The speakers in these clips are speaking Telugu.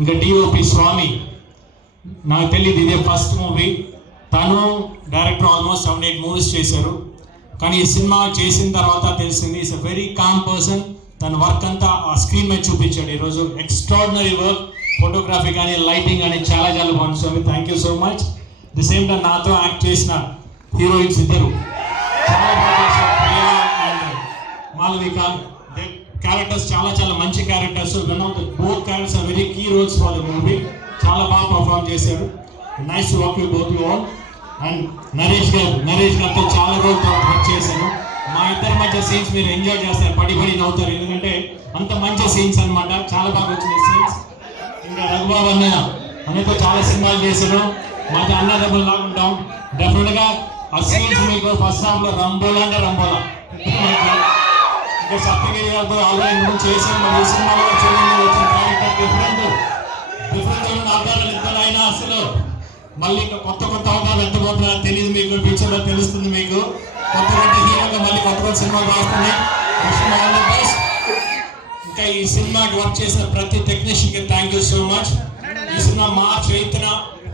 ఇంకా డిఓపి స్వామి, నాకు తెలియదు ఇదే ఫస్ట్ మూవీ. తను డైరెక్టర్ ఆల్మోస్ట్ 7-8 మూవీస్ చేశారు. కానీ ఈ సినిమా చేసిన తర్వాత తెలిసింది is a very calm person. తన వర్క్ అంతా ఆ స్క్రీన్ మీద చూపించాడు ఈరోజు. ఎక్స్ట్రాడినరీ వర్క్, ఫోటోగ్రఫీ కానీ లైటింగ్ కానీ చాలా చాలా బాగుంది స్వామి. Thank you so much. The same time నాతో యాక్ట్ చేసిన హీరోయిన్స్ ఇద్దరు చాలా బాగా చేశారు, ప్రియా అండ్ మాలవిక. క్యారెక్టర్స్ చాలా చాలా మంచి characters. One of the both characters are very key roles for the movie. చాలా బాగా పర్ఫామ్ చేశారు. Nice to work with both you all. And Naresh గారితో చాలా రోజులు వర్క్ చేశాను. మా ఇద్దరి మధ్య సీన్స్ మీరు ఎంజాయ్ చేస్తారు, పడి నవ్వుతారు, ఎందుకంటే అంత మంచి సీన్స్ అనమాట. చాలా బాగా వచ్చినాయి సీన్స్. ఇంకా రఘుబాబు అన్నతో చాలా సినిమాలు చేశాను. మాది అన్నదమ్ములు లాగా ఉంటాం. డెఫినెట్గా ఆ సీన్స్ మీకు ఫస్ట్ హాఫ్ లో రంబోలా. ఇంకా సప్తగిరి గారితో ఆల్రెడీ చేశాను. మరి ఈ సినిమాలో చూడండి వచ్చిన క్యారెక్టర్ డిఫరెంట్ అవతారాలు ఇద్దరైనా అసలు మళ్ళీ కొత్త అవతారాలు ఎత్తబోతున్నారో తెలియదు మీకు. ఫ్యూచర్లో తెలుస్తుంది మీకు. కొత్త హీరోగా మళ్ళీ కొత్త సినిమాలు రాస్తున్నాయి. ఇంకా ఈ సినిమాకి వర్క్ చేసిన ప్రతి టెక్నీషియన్ కి థ్యాంక్ యూ సో మచ్. ఈ సినిమా March 8న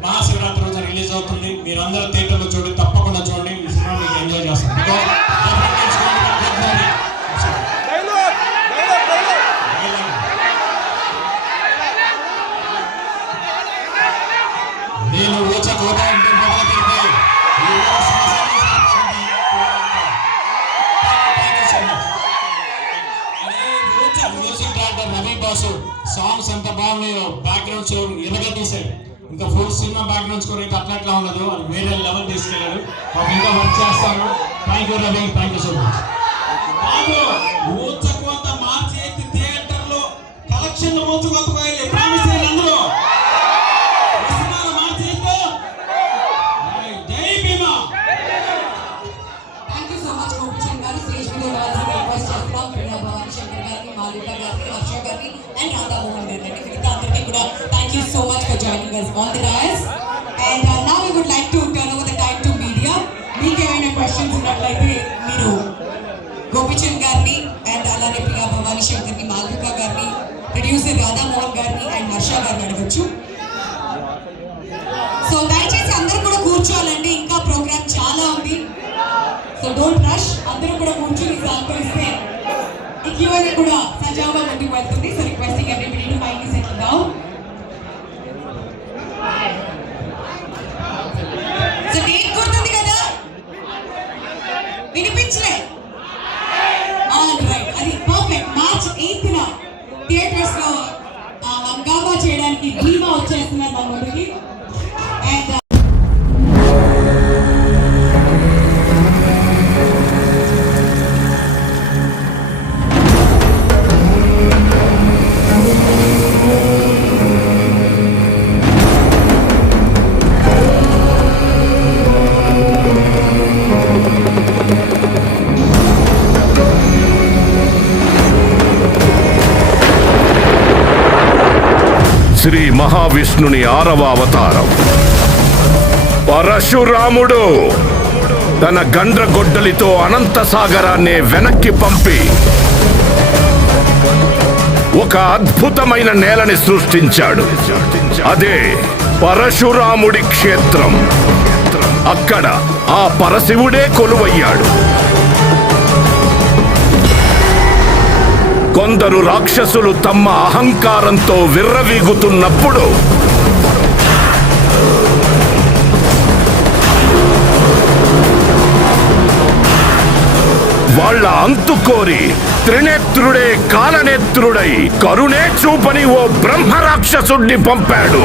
మహాశివరాత్రి రోజు రిలీజ్ అవుతుంది. మీరందరూ థియేటర్లో చూడండి, తప్పకుండా చూడండి. ఈ సినిమా మీకు ఎంజాయ్ చేస్తాను. నేను ఊచకోత అంటే మొదలు పెడితే music director Ravi boss songs ఎంత బాగున్నాయో, బ్యాక్గ్రౌండ్ స్కోర్ ఎలాగా తీశాడు. ఇంకా ఫుల్ సినిమా బ్యాక్గ్రౌండ్ స్కోర్ అయితే అట్లా ఉండదు, అది వేరే లెవెల్ తీసుకెళ్ళాడు. ఇంకా వర్క్ చేస్తాను. Thank you Ravi, thank you so much. ఊచకోత March 8 థియేటర్లో కలెక్షన్ ఊచకోతపోయాలి. ప్రామిస్ అందరూ thank you so much for joining us on the dais. And now we would like to turn over the time to media. మీకు ఏమైనా క్వశ్చన్స్ ఉన్నట్లయితే మీరు గోపిచంద్ గారిని అండ్ అలానే ప్రియా భవానీ శంకర్ని, మాల్విక గారిని, ప్రొడ్యూసర్ రాధా మోహన్ గారిని అండ్ హర్ష గారిని అడగచ్చు. సో దయచేసి అందరూ కూడా కూర్చోవాలండి, ఇంకా ప్రోగ్రామ్ చాలా ఉంది. సో డోంట్ రష్, అందరూ కూడా కూర్చొని సహకరిస్తే ఈ క్యూఎన్ఏ కూడా సజావుగా ముందుకు వెళ్తుంది. So requesting everybody to mindly settle down. So date గుర్తుంది కదా, వినిపించలే? ఆల్ రైట్, అది పర్ఫెక్ట్. March 8న థియేటర్స్ లో హంగామా చేయడానికి భీమా వచ్చేస్తున్నారు మా ముందుకి. అండ్ శ్రీ మహావిష్ణుని 6వ అవతారం పరశురాముడు తన గండ్రగొడ్డలితో అనంత సాగరాన్నే వెనక్కి పంపి ఒక అద్భుతమైన నేలని సృష్టించాడు. అదే పరశురాముడి క్షేత్రం. అక్కడ ఆ పరశివుడే కొలువయ్యాడు. కొందరు రాక్షసులు తమ అహంకారంతో విర్రవీగుతున్నప్పుడు వాళ్ళ అంతుకోరి త్రినేత్రుడే కాలనేత్రుడై కరుణే చూపని ఓ బ్రహ్మ రాక్షసుడిని పంపాడు.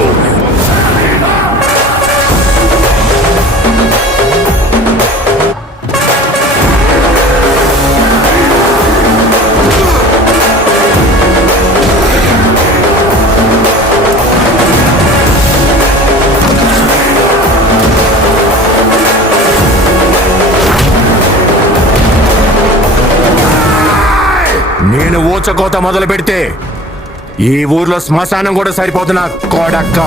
నేను ఊచకోత మొదలు పెడితే ఈ ఊర్లో శ్మశానం కూడా సరిపోతున్నా కొడక్క.